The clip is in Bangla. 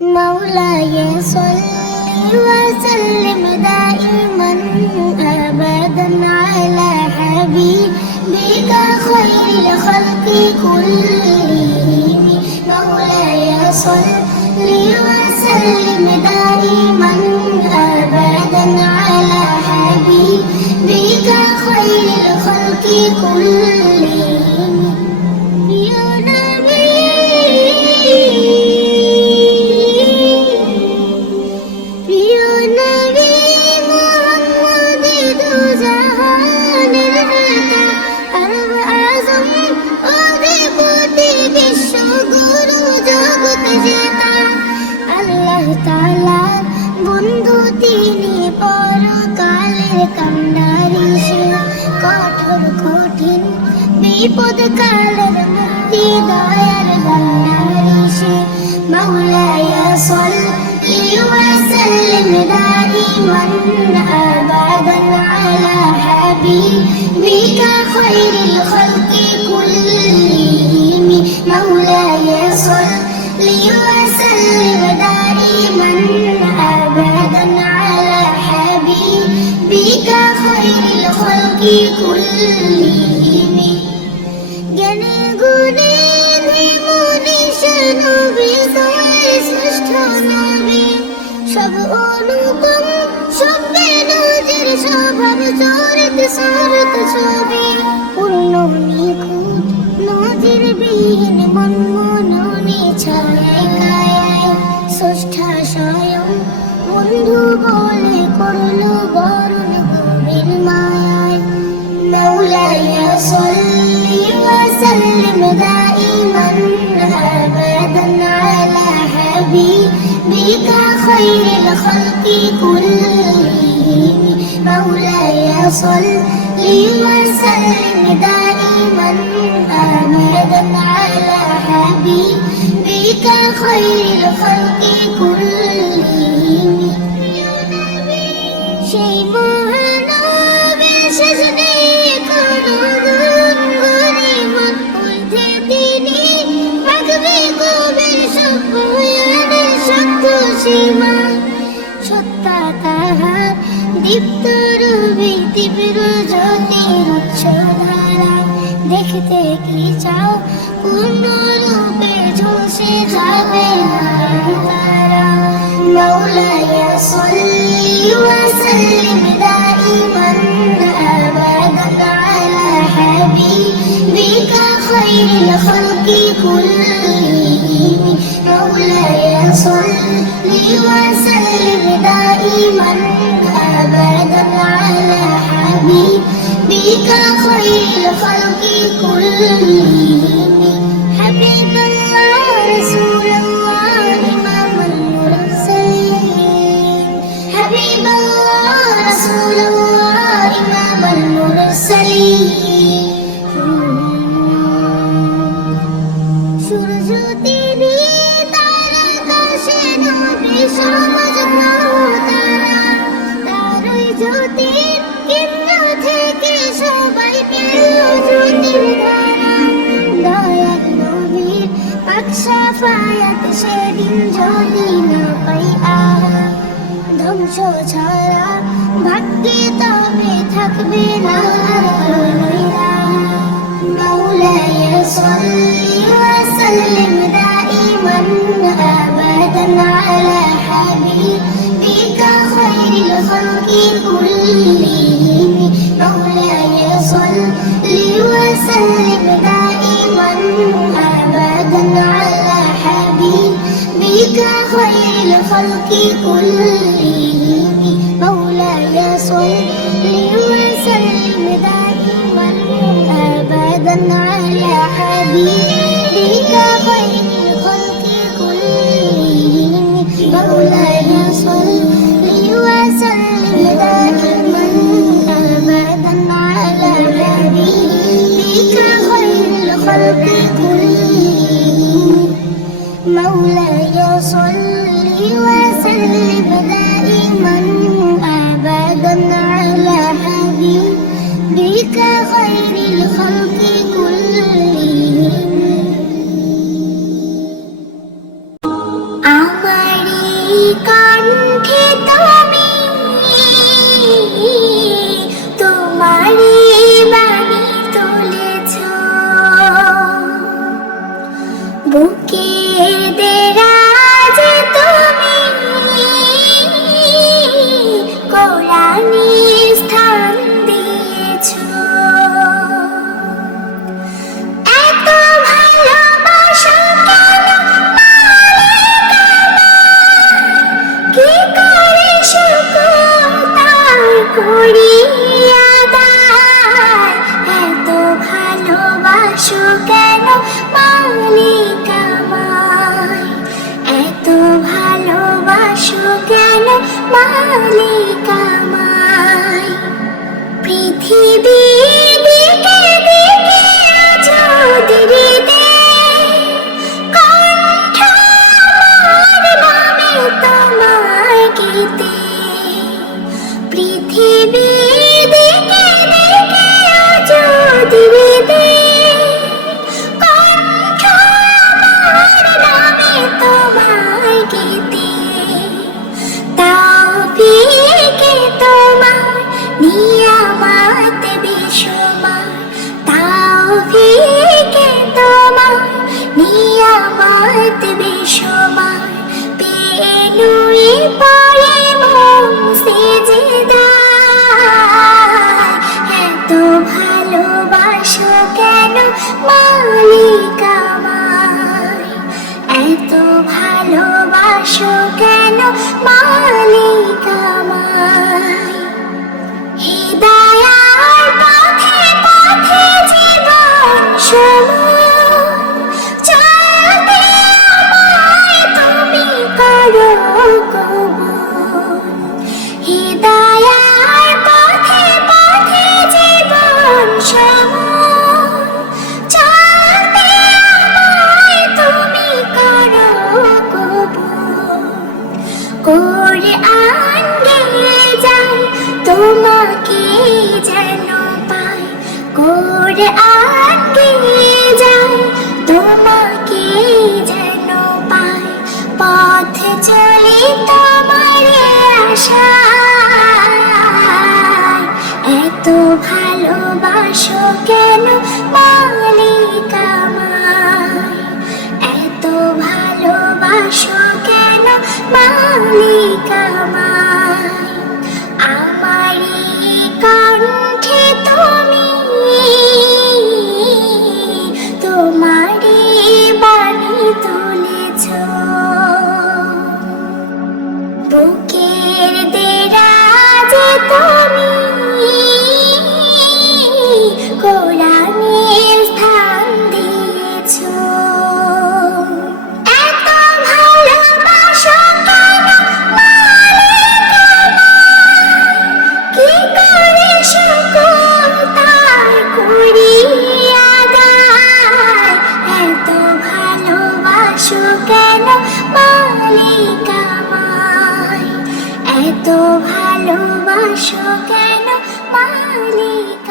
مولاي صل وسلم دائما أبدا على حبيبك خير الخلق كلهم. مولاي صل وسلم دائما أبدا على حبيبك خير الخلق كلهم. يا نبي প্রিয় নবী মুহাম্মদ দু জাহানের নেতা আরব আযম অধিপতি বিশ্ব গুরু জগৎ জেতা। আল্লাহ তাআলার বন্ধু তিনি পরকালের কান্ডারি সে কঠোর কঠিন বিপদ কালের মুক্তি দয়ার ভান্ডারি সে। مولاي صل وسلم دائما أبدا على حبيبك خير الخلق كلهم. مولاي صل وسلم دائما أبدا على حبيبك خير الخلق كلهم. জ্ঞানে গুণে সব অনুপম সবে নজির স্বভাব চরিত সুরত ছবি পূর্ণ নিখুঁত নজির বিহীন মন মননে ছায় কায়ায় স্রষ্টা স্বয়ং বন্ধু বলে করলো বরণ গভীর মায়ায়। مولاي صل وسلم دائما أبدا على حبيبك خير الخلق كلهم. مولاي صل وسلم دائما أبدا على حبيبك خير الخلق كلهم. সেই মহানবী সেজদে কোনো দুঃখ গরিমত উঠে তিনি পাকবে কবির সভ্যয়ানের সত্য সীমা। সত্তা তাহার দীপ্ত রবি তীব্র জ্যোতির উচ্চ ধারা দেখতে কি চাও পূর্ণরূপে ঝলসে যাবে তারা। مولاي صل وسلم دائما أبدا على حبيبك خير الخلق كلهم. مولاي صل وسلم دائما أبدا على حبيبك خير الخلق كلهم. حبيب الله رسول الله إمام المرسلين. حبيب الله رسول الله إمام المرسلين. সূর্য তিনি তারা আকাশে নবী সমাজ তারা তারই জ্যোতির কেন্দ্র থেকে সবাই পেল জ্যোতির ধারা। দয়াল নবীর পাক শাফায়াত সেদিন যদি না পাই আহা ধ্বংস ছাড়া ভাগ্যে তবে থাকবে না আর কোনোই রাহা। مولاي صل وسلم دائما أبدا على حبيبك خير الخلق كلهم. مولاي صل وسلم دائما أبدا على حبيبك خير الخلق كلهم. مولاي صل وسلم دائما أبدا على حبيبك خير الخلق كلهم. مولاي صل وسلم دائما أبدا على حبيبك خير الخلق كلهم. مولاي صل وسلم دائما أبدا على حبيبك خير الخلق كلهم. মালিক আমায়। পৃথিবীর দিকে দিকে আছো দিরিতে, কণ্ঠ আমার নামে তোমায় গীতে। পৃথিবীর দিকে দিকে আছো দিরিতে, কণ্ঠ আমার নামে তোমায় গীতে। তাওফিকে তোমার নিয়ামত বেশুমার, তাওফিকে তোমার নিয়ামত বেশুমার। পেলুই পড়ে মন সিজদায়, এত ভালোবাসো কেন মালিক আমায়। এত ভালোবাসো কেন মালিক আমায়। হিদায়ার পথে পথে জীবন সময়, চলতে আমায় তুমি করো কবুল। হিদায়ার পথে পথে জীবন সময়, চলতে আমায় তুমি করো কবুল। কোরআন গেয়ে যাই তোমাকে যেন পাই, কোরআন গেয়ে যাই তোমাকে যেন পাই। পথ চলি তোমার আশায়, এত ভালোবাসো কেন মালিক আমায়। এত ভালোবাসো কেন মালিক আমায়। আমারই কণ্ঠে তুমি তোমারই বাণী তুলেছ, বুকের দেরাজে তুমি কোরআনের স্থান দিয়েছ। এত ভালোবাসো কেন মালিক আমায়, কি করে শুকর তার করি আদায়। এত ভালোবাসো কেন মালিক আমায়, এত ভালোবাসো কেন মালিক